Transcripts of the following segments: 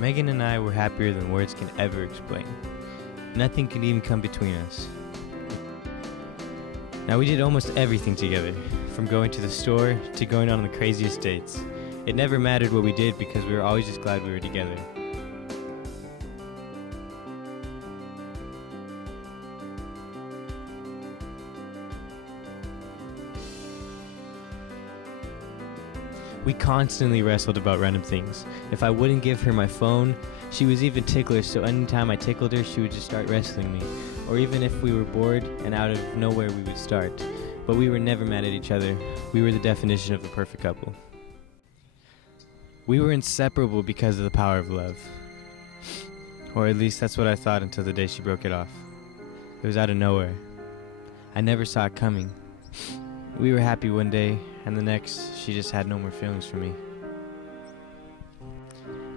Megan and I were happier than words can ever explain. Nothing could even come between us. Now, we did almost everything together, from going to the store to going on the craziest dates. It never mattered what we did because we were always just glad we were together. We constantly wrestled about random things. If I wouldn't give her my phone, she was even ticklish, so anytime I tickled her, she would just start wrestling me. Or even if we were bored and out of nowhere, we would start. But we were never mad at each other. We were the definition of a perfect couple. We were inseparable because of the power of love. Or at least that's what I thought until the day she broke it off. It was out of nowhere. I never saw it coming. We were happy one day, and the next, she just had no more feelings for me.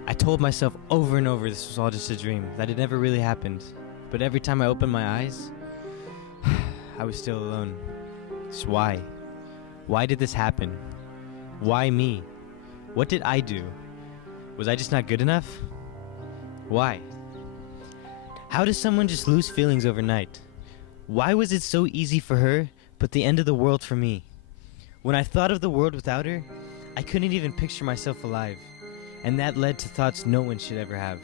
I told myself over and over this was all just a dream, that it never really happened. But every time I opened my eyes, I was still alone. So why? Why did this happen? Why me? What did I do? Was I just not good enough? Why? How does someone just lose feelings overnight? Why was it so easy for her, but the end of the world for me? When I thought of the world without her, I couldn't even picture myself alive, and that led to thoughts no one should ever have.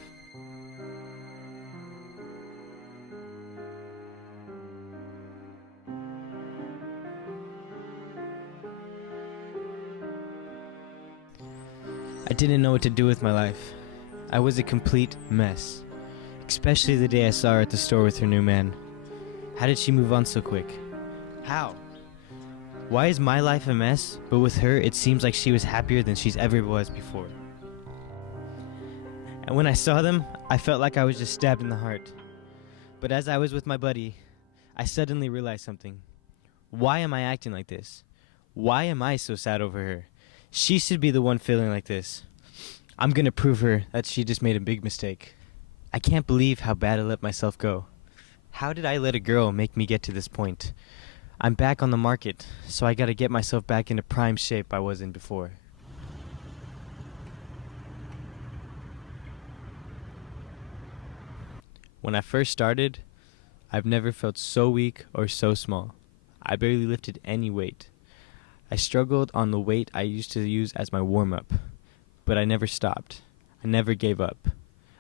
I didn't know what to do with my life. I was a complete mess, especially the day I saw her at the store with her new man. How did she move on so quick? How? Why is my life a mess, but with her it seems like she was happier than she's ever was before? And when I saw them, I felt like I was just stabbed in the heart. But as I was with my buddy, I suddenly realized something. Why am I acting like this? Why am I so sad over her? She should be the one feeling like this. I'm gonna prove her that she just made a big mistake. I can't believe how bad I let myself go. How did I let a girl make me get to this point? I'm back on the market, so I gotta get myself back into prime shape I was in before. When I first started, I've never felt so weak or so small. I barely lifted any weight. I struggled on the weight I used to use as my warm-up, but I never stopped. I never gave up.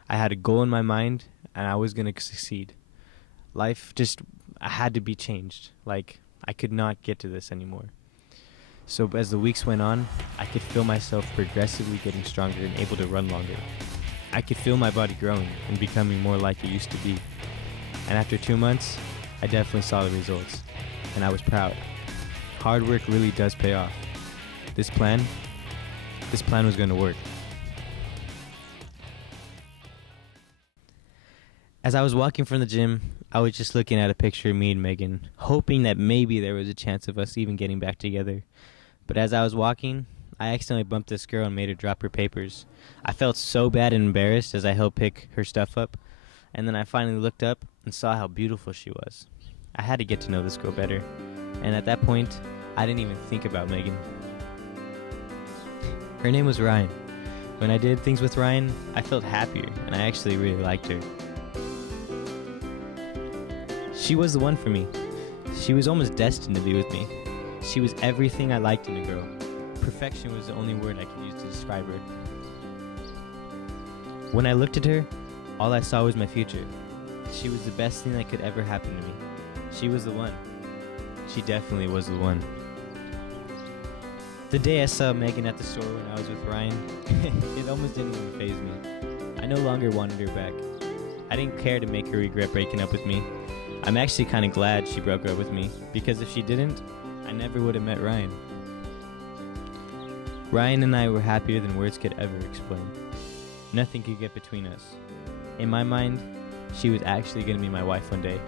I had a goal in my mind, and I was gonna succeed. Life just had to be changed. Like, I could not get to this anymore. So as the weeks went on, I could feel myself progressively getting stronger and able to run longer. I could feel my body growing and becoming more like it used to be. And after 2 months, I definitely saw the results, and I was proud. Hard work really does pay off. This plan was going to work. As I was walking from the gym, I was just looking at a picture of me and Megan, hoping that maybe there was a chance of us even getting back together. But as I was walking, I accidentally bumped this girl and made her drop her papers. I felt so bad and embarrassed as I helped pick her stuff up, and then I finally looked up and saw how beautiful she was. I had to get to know this girl better, and at that point, I didn't even think about Megan. Her name was Ryan. When I did things with Ryan, I felt happier, and I actually really liked her. She was the one for me. She was almost destined to be with me. She was everything I liked in a girl. Perfection was the only word I could use to describe her. When I looked at her, all I saw was my future. She was the best thing that could ever happen to me. She was the one. She definitely was the one. The day I saw Megan at the store when I was with Ryan, it almost didn't even faze me. I no longer wanted her back. I didn't care to make her regret breaking up with me. I'm actually kind of glad she broke up with me, because if she didn't, I never would have met Ryan. Ryan and I were happier than words could ever explain. Nothing could get between us. In my mind, she was actually going to be my wife one day,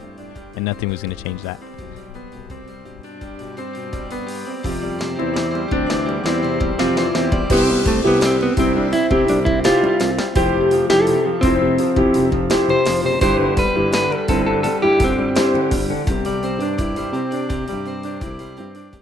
and nothing was going to change that.